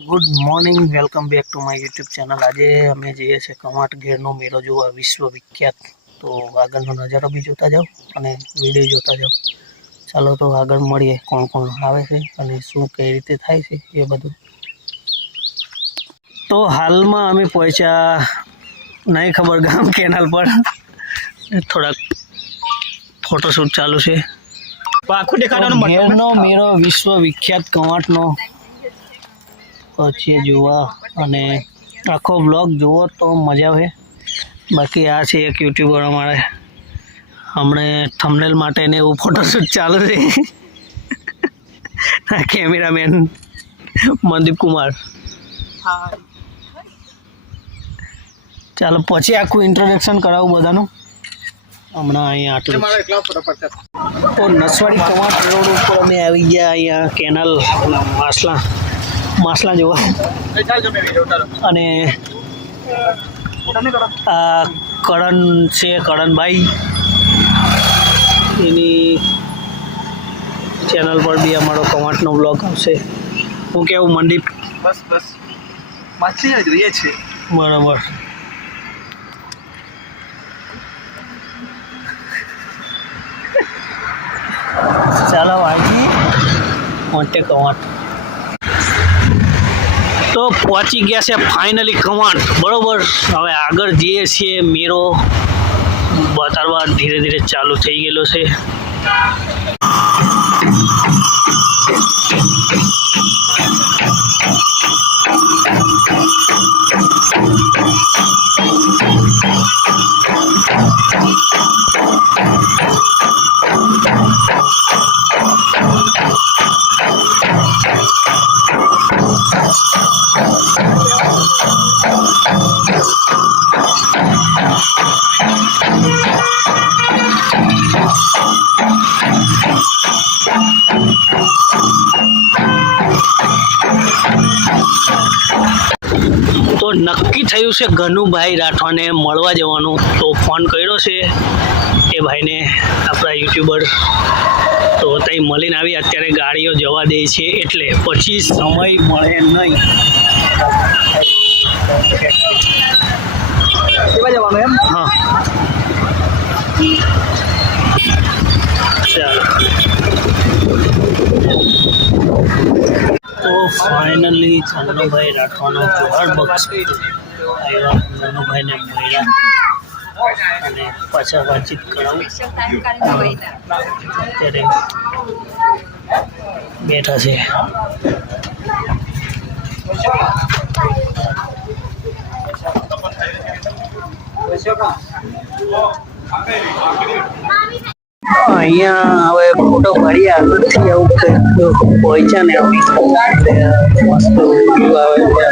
Good morning, welcome back to my YouTube channel. આજે અમે જઈએ છીએ કવાંટ ઘેરનો મેળો જોવા, વિશ્વવિખ્યાત। તો આગળનો નજારો બી જોતા જાઓ અને વિડીયો જોતા જાઓ। ચાલો તો આગળ મળીએ, કોણ કોણ આવે છે અને શું કઈ રીતે થાય છે એ બધું। તો હાલમાં અમે પહોંચ્યા નહીં ખબર ગામ કેનાલ પર, થોડાક ફોટોશૂટ ચાલુ છે। ઘેરનો મેળો વિશ્વવિખ્યાત કવાંટનો પછી જોવા અને આખો બ્લોગ જુઓ તો મજા આવે। બાકી આ છે એક યુટ્યુબર અમારે, હમણે થંબનેલ માટે ને એવું ફોટોશૂટ ચાલુ છે। કેમેરામેન મનદીપ કુમાર। ચાલો પછી આખું ઇન્ટ્રોડક્શન કરાવું બધાનું। હમણાં અહીંયા આટલું તો નસવાડી કવાંટ રોડ ઉપર અમે આવી ગયા। અહીંયા કેનાલ માસલા જોવા અને આ કરણ છે, કરણભાઈ, એની ચેનલ પર બી અમારો કવાંટનો બ્લોગ આવશે। હું કેવું મનદીપ? બસ માછલી જોઈએ છે, બરાબર। ચાલો વાજી મોટે કવાંટ તો પહોંચી ગયા છે ફાઇનલી કવાંટ, બરોબર। હવે આગળ જઈએ છીએ, મેળો બતાડવા ધીરે ધીરે ચાલુ થઈ ગયેલો છે। તો નક્કી થયું છે ગનુભાઈ રાઠવાને મળવા જવાનું, તો ફોન કર્યો છે એ ભાઈને, આપણા યુટ્યુબર। તો ત્યાં મળીને આવી, અત્યારે ગાડીઓ જવા દે છે એટલે પછી સમય મળે નહીં। જવાનું એમ? હા, ચાલો। તો ફાઇનલી ગનુભાઈ રાઠવાનો જોહાર બક્ષ આવ્યા, ગનુભાઈને મળ્યા અને પાછા વાતચીત કરાવું। અત્યારે બેઠા છે। અહીંયા હવે ફોટો પાડીએ, આગળથી આવું કંઈક પહોંચ્યા ને મસ્ત વ્યૂ આવે છે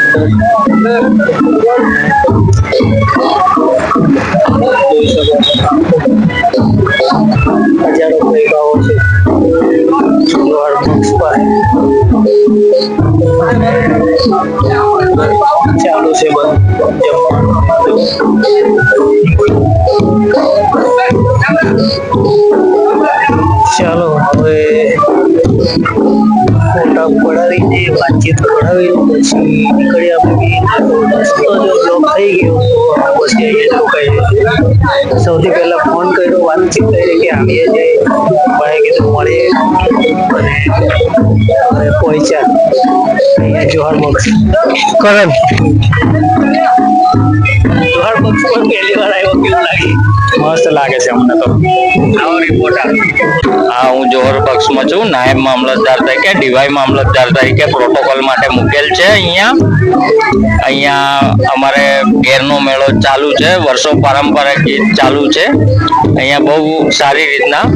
અંદર, જોઈ શકો હજારો કંઈક આવો છે જોહાર બક્ષ પાસે ચાલુ છે બધું જમવાનું। ચાલો હવે ફોટા પડાવીને વાતચીત કરાવીને પછી નીકળ્યા અમે બી। રસ્તો જો બ્લોક થઈ ગયો તો પછી અહીંયા રોકાઈ। સૌથી પહેલા ફોન કર્યો, વાતચીત કરી કે આવીએ છીએ, ભાઈ કીધું મળીએ અને હવે પહોંચ્યા અહીંયા જોહાર બક્ષ। કરણ, જોહાર બક્ષ પર પહેલી વાર આવ્યો, કેવું લાગે? મસ્ત લાગે છે અમને તો। આવો રિપોર્ટર? હા, હું જોહર બક્ષમાં છું, નાયબ મામલતદાર તરીકે, ડીવાય મામલતદાર તરીકે પ્રોટોકોલ માટે મૂકેલ છે। અહીંયા અમારે ઘેરનો મેળો ચાલુ છે, વર્ષો પરંપરાગત ચાલુ છે। અહીંયા બહુ સારી રીતના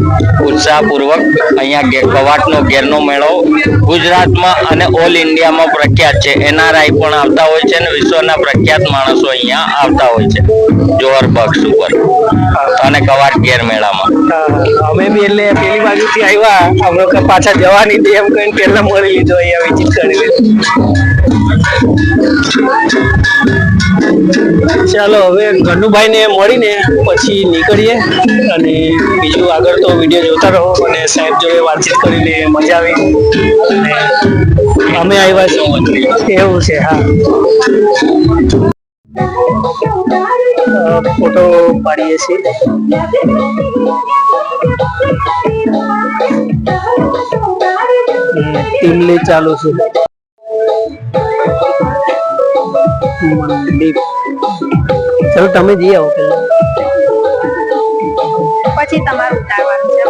ઉત્સાહપૂર્વક અહીંયા કવાંટનો ઘેરનો મેળો ગુજરાતમાં અને ઓલ ઇન્ડિયામાં પ્રખ્યાત છે। NRI પણ આવતા હોય છે અને વિશ્વના પ્રખ્યાત માણસો અહીંયા આવતા હોય છે જોહર બક્ષ ઉપર અને કવાંટ ઘેર મેળામાં। અમે બી એટલે પેલી બાજુથી આવ્યા, અમે પાછા જવાની દે એમ કહીને પહેલા મળી લીધો, અહીંયા વિઝિટ કરી લીધું। ચાલો હવે ગનુભાઈને મળીને પછી નીકળીએ અને બીજું આગળ તો વિડીયો જોતા રહો અને સાહેબ જોડે વાતચીત કરીને મજા આવી અને અમે આવ્યા છીએ એવું છે. હા, ફોટો પાડીએ છીએ. ટીમલી ચાલુ છે. ચલો તમે જઈ આવો પેલા, પછી તમારું ઉતારવાનું છે.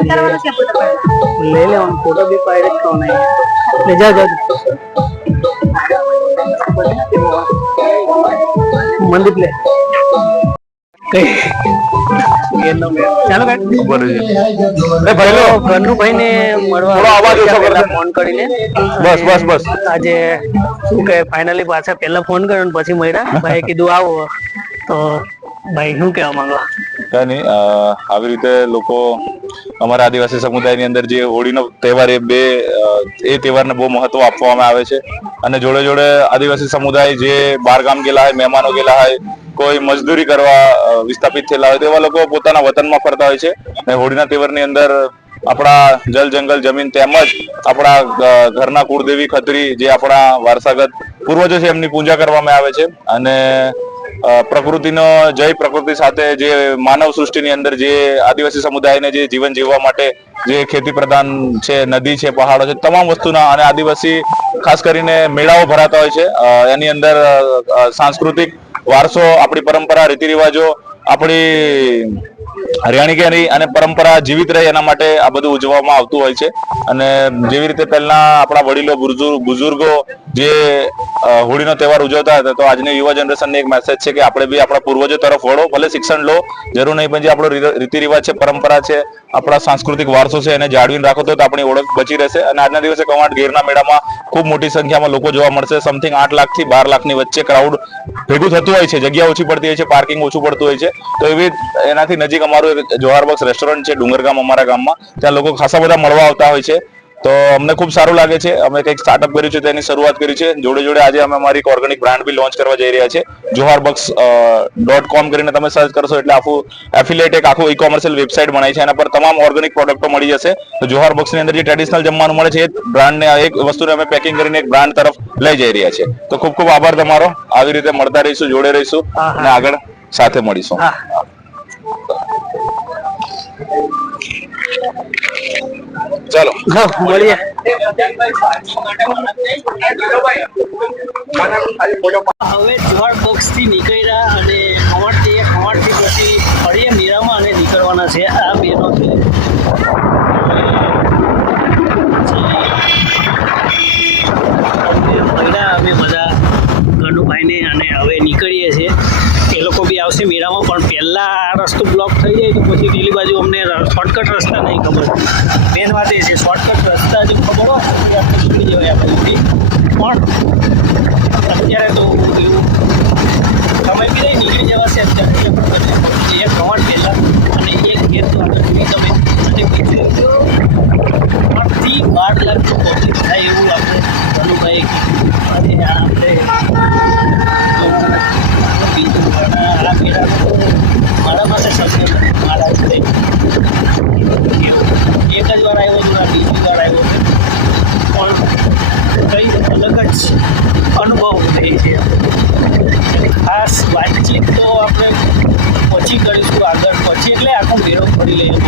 ઉતારવાનું છે ફોટો પાડવાનો. લઈ લેવાનું. ફોટો બી પાડે જ કોણ લે જા જા મંદિર લે કઈ ચાલો કનુભાઈ ને મળવા ફોન કરીને બસ આજે શું કે ફાઇનલી પાછા પેલા ફોન કર્યો ને પછી મળ્યા. ભાઈ કીધું આવો, તો ભાઈ શું કહેવા માંગો? કઈ નહીં, આવી રીતે લોકો અમારા આદિવાસી સમુદાયની અંદર જે હોળીનો તહેવાર એ તહેવારને બહુ મહત્વ આપવામાં આવે છે. અને જોડે જોડે આદિવાસી સમુદાય જે બહાર ગામ ગયેલા હોય, મહેમાનો ગયેલા હોય, કોઈ મજદૂરી કરવા વિસ્થાપિત થયેલા હોય, તો એવા લોકો પોતાના વતનમાં ફરતા હોય છે. અને હોળીના તહેવારની અંદર આપણા જલ જંગલ જમીન તેમજ આપણા ઘરના કુળદેવી ખત્રી જે આપણા વારસાગત પૂર્વજો છે એમની પૂજા કરવામાં આવે છે. અને પ્રકૃતિનો જય પ્રકૃતિ સાથે જે માનવ સૃષ્ટિની અંદર જે આદિવાસી સમુદાયને જે જીવન જીવવા માટે જે ખેતી પ્રધાન છે, નદી છે, પહાડો છે, તમામ વસ્તુના અને આદિવાસી ખાસ કરીને મેળાઓ ભરાતા હોય છે. એની અંદર સાંસ્કૃતિક વારસો, આપણી પરંપરા, રીતિ રિવાજો, આપણી હરિયાણીગીરી અને પરંપરા જીવિત રહે એના માટે આ બધું ઉજવવામાં આવતું હોય છે. અને જેવી રીતે પહેલા આપણા વડીલો બુઝુર્ગો જે હોળીનો તહેવાર ઉજવતા હતા, તો આજની યુવા જનરેશનને એક મેસેજ છે કે આપણે બી આપણા પૂર્વજો તરફ વળો. ભલે શિક્ષણ લો, જરૂર નહીં, પણ જે આપણો રીતિ રિવાજ છે, પરંપરા છે, આપણા સાંસ્કૃતિક વારસો છે, એને જાળવીને રાખો તો આપણી ઓળખ બચી રહેશે. અને આજના દિવસે કવાંટ ગીરના મેળામાં ખૂબ મોટી સંખ્યામાં લોકો જોવા મળશે. સમથિંગ 8 લાખથી 12 લાખની વચ્ચે ક્રાઉડ ભેગું થતું હોય છે. જગ્યા ઓછી પડતી હોય છે, પાર્કિંગ ઓછું પડતું હોય છે. તો એવી એનાથી નજીક અમારું એક જોહાર બોક્સ રેસ્ટોરન્ટ છે ડુંગરગામ અમારા ગામમાં. ત્યાં લોકો ખાસા બધા મળવા આવતા હોય છે. તો અમને ખૂબ સારું લાગે છે. અમે કંઈક સ્ટાર્ટઅપ કર્યું છે, તેની શરૂઆત કરી છે. જોડે જોડે આજે અમે અમારી એક ઓર્ગેનિક બ્રાન્ડ બી લોન્ચ કરવા જઈ રહ્યા છે. joharbox.com કરીને તમે સર્ચ કરશો એટલે આખું એફિલિએટ એક આખું ઈ-કોમર્શિયલ વેબસાઇટ બનાવી છે. એના પર તમામ ઓર્ગેનિક પ્રોડક્ટો મળી જશે. તો જોહાર બોક્સની અંદર જે ટ્રેડિશનલ જમવાનું મળે છે, એ બ્રાન્ડને એક વસ્તુને અમે પેકિંગ કરીને એક બ્રાન્ડ તરફ લઈ જઈ રહ્યા છે. તો ખૂબ ખૂબ આભાર તમારો. આવી રીતે મળતા રહીશું, જોડે રહીશું અને આગળ સાથે મળીશું. ચાલો મળીએ. હવે જોહાર બોક્સ થી નીકળ્યા અને ખવાડથી પછી ફરીએ મીરામાં અને નીકળવાના છે. આ બેનો છે અમે બધા કનુભાઈને અને હવે નીકળીએ છીએ. એ લોકો બી આવશે મીરામાં, પણ પહેલાં આ રસ્તો બ્લોક થઈ જાય તો પછી પેલી બાજુ અમને શોર્ટકટ રસ્તા નહીં ખબર. મેન વાત એ છે, શોર્ટકટ રસ્તા જો ખબર હોય તો આપણે નીકળી જવાય આ બાજુથી. પણ અત્યારે તો એવું સમય બી નહીં, નીકળી જવાશે અત્યારે. એક કવાડ પહેલાં અને એક ગેર તો આગળ જોઈ તમે, અને બીજું 12 લાખ પબ્લિક થાય એવું આપણે કનુભાઈએ કીધું. અને આપણે મારા પાસે શબ્દ નથી, મારા જ એક જ વાર આવ્યો છું, બીજી વાર આવ્યો છે, પણ કંઈ અલગ જ અનુભવ થઈ છે. ખાસ વાતચીત તો આપણે પછી કરીશું આગળ, પછી એટલે આખો મેળો ફરી લઈએ.